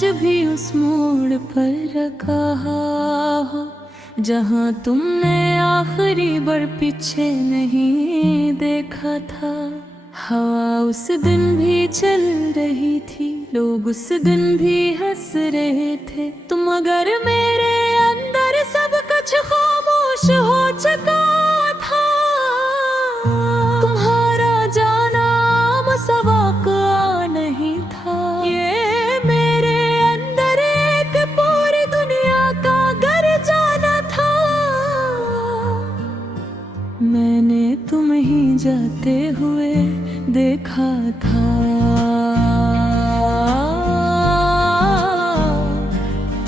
आज भी उस मोड़ पर रखा हो जहाँ तुमने आखिरी बार पीछे नहीं देखा था। हवा उस दिन भी चल रही थी, लोग उस दिन भी हंस रहे थे। तुम अगर मेरे अंदर सब कुछ खामोश हो चुका था। तुम्हारा जाना मुसवाक़ा नहीं था। ये मेरे अंदर एक पूरी दुनिया का घर जाना था। मैंने तुम ही जाते हुए देखा था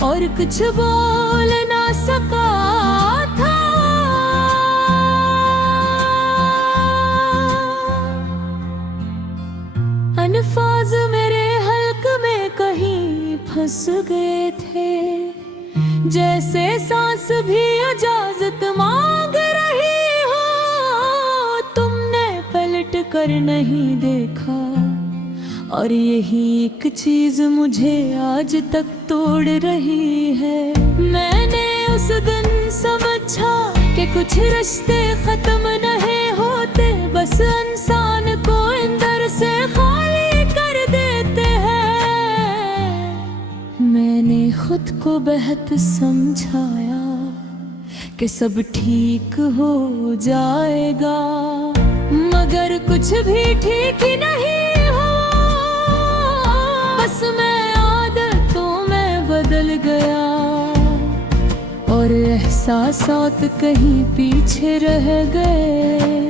और कुछ बोल ना सका था। अल्फाज मेरे हल्क में कहीं फंस गए थे, जैसे सांस भी इजाजत मांग रही हो। तुमने पलट कर नहीं देखा और यही एक चीज मुझे आज तक तोड़ रही है। मैंने उस दिन समझा कि कुछ रिश्ते खत्म नहीं होते, बस इंसान को अंदर से खाली कर देते हैं। मैंने खुद को बेहद समझाया कि सब ठीक हो जाएगा, मगर कुछ भी ठीक ही नहीं हो। बस मैं आदतों में बदल गया और एहसासात कहीं पीछे रह गए।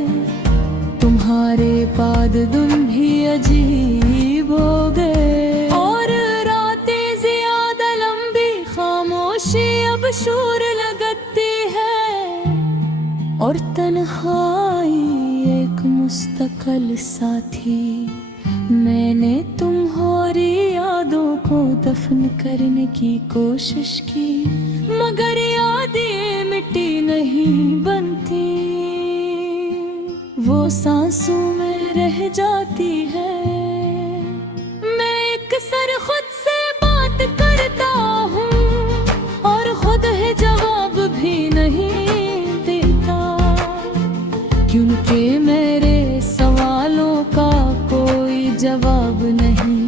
तुम्हारे बाद दिन भी अजीब हो गए और रातें ज्यादा लंबी, खामोशी अब शोर लगती है और तन्हाई एक मुस्तकिल साथी। मैंने तुम्हारी यादों को दफन करने की कोशिश की, मगर यादें मिट्टी नहीं बनती, वो सांसों में रह जाती है। मैं एक सर खुद से बात करता हूँ और खुद है जवाब भी नहीं देता, क्योंकि मेरे सवालों का कोई जवाब नहीं।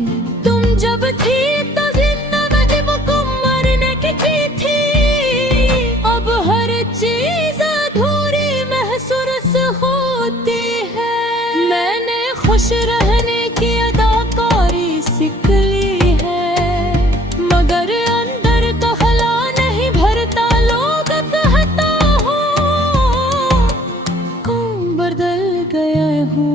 तुम जब थी तो जिंदगी मरने की थी, अब हर चीज अधूरी महसूस होती है। मैंने खुश रहने की अदाकारी सीख ली है, मगर अंदर का खला नहीं भरता। लोग कहता हूँ बदल गया हूँ,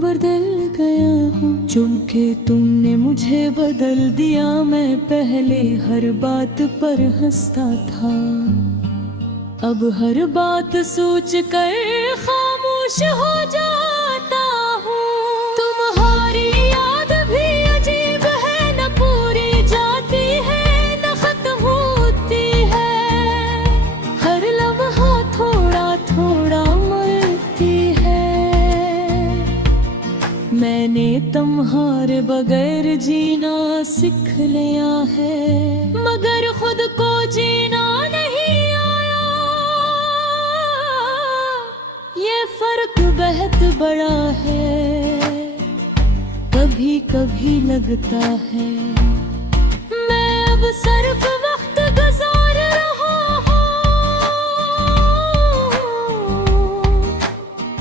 बदल गया हूँ। चूंकि तुमने मुझे बदल दिया, मैं पहले हर बात पर हंसता था, अब हर बात सोच कर खामोश हो जाता हूँ। तुम्हारी याद भी अजीब है, न पूरी जाती है न खत्म होती है। हर लम्हा थोड़ा थोड़ा मरती है। मैंने तुम्हारे बगैर जीना सीख लिया है, मगर खुद को जीना नहीं आया। ये फर्क बेहद बड़ा है, कभी कभी लगता है मैं अब सिर्फ वक्त गुजार रहा हूँ,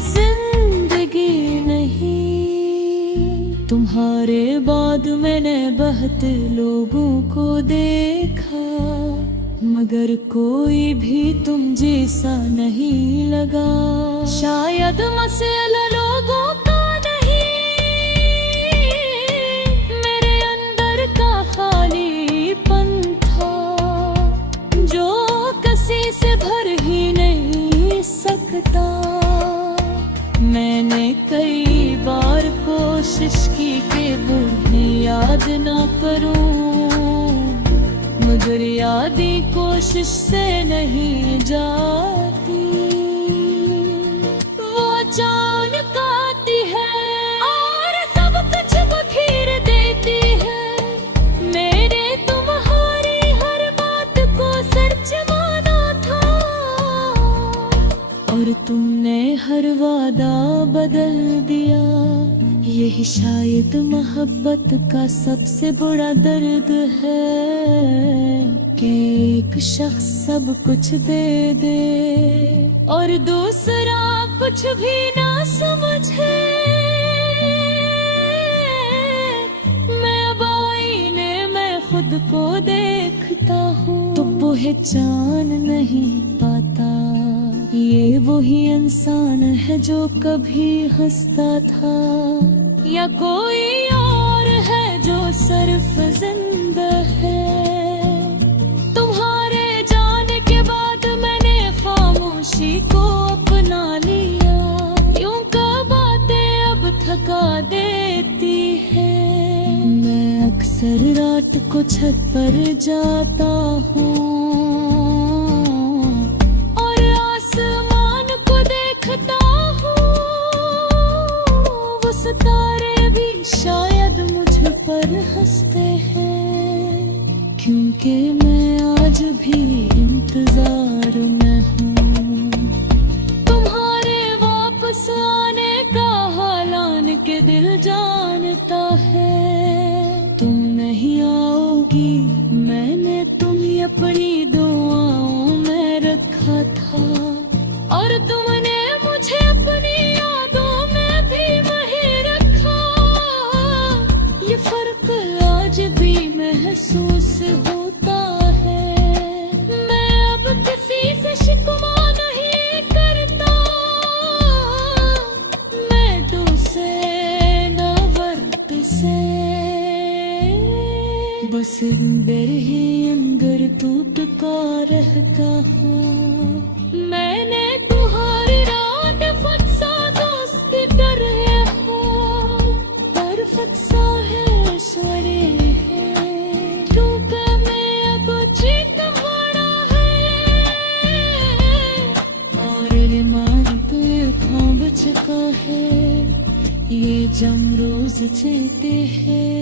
जिंदगी नहीं। तुम्हारे बाद मैंने बहुत लोगों को देखा, मगर कोई भी तुम जैसा नहीं लगा। शायद मसला लोगों का नहीं, मेरे अंदर का खालीपन था, जो किसी से भर ही नहीं सकता। मैंने कई बार कोशिश की कि बुरी याद ना करूं, मगर यादें कोशिश से नहीं जाती। वो अचानक आती है और सब कुछ बखेर देती है। और तुमने हर वादा बदल दिया। यही शायद मोहब्बत का सबसे बड़ा दर्द है कि एक शख्स सब कुछ दे दे और दूसरा कुछ भी ना समझे। मैं अब आईने में खुद को देखता हूँ तो पहचान नहीं पाता। ये वही इंसान है जो कभी हंसता था या कोई और है जो सिर्फ जिंदा है। तुम्हारे जाने के बाद मैंने खामोशी को अपना लिया। यूं का बातें अब थका देती है। मैं अक्सर रात को छत पर जाता हूँ और आसमान को देखता हूँ। वो सितारे भी शायद मुझ पर हंसते हैं क्योंकि मैं आज भी इंतजार में हूँ। तुम्हारे वापस आने का हालान के दिल जानता है। तुम नहीं आओगी मैंने तुम्हें अपनी दुआओं में रखा था और तुमने मुझे अपनी यादों में भी वहीं रखा। ये फर्क आज भी महसूस होता है। मैं अब किसी से शिकवा नहीं करता। मैं तुझसे न वर्त से बस अंदर ही अंदर टूटता रहता हूँ। मैंने तुम्हारी रात फक्सा दोस्ती कर हो पर फक्सा है स्वरे है। धूप में अब चित बड़ा है और रिमार पे खाब चुका है। ये जम रोज चलते हैं।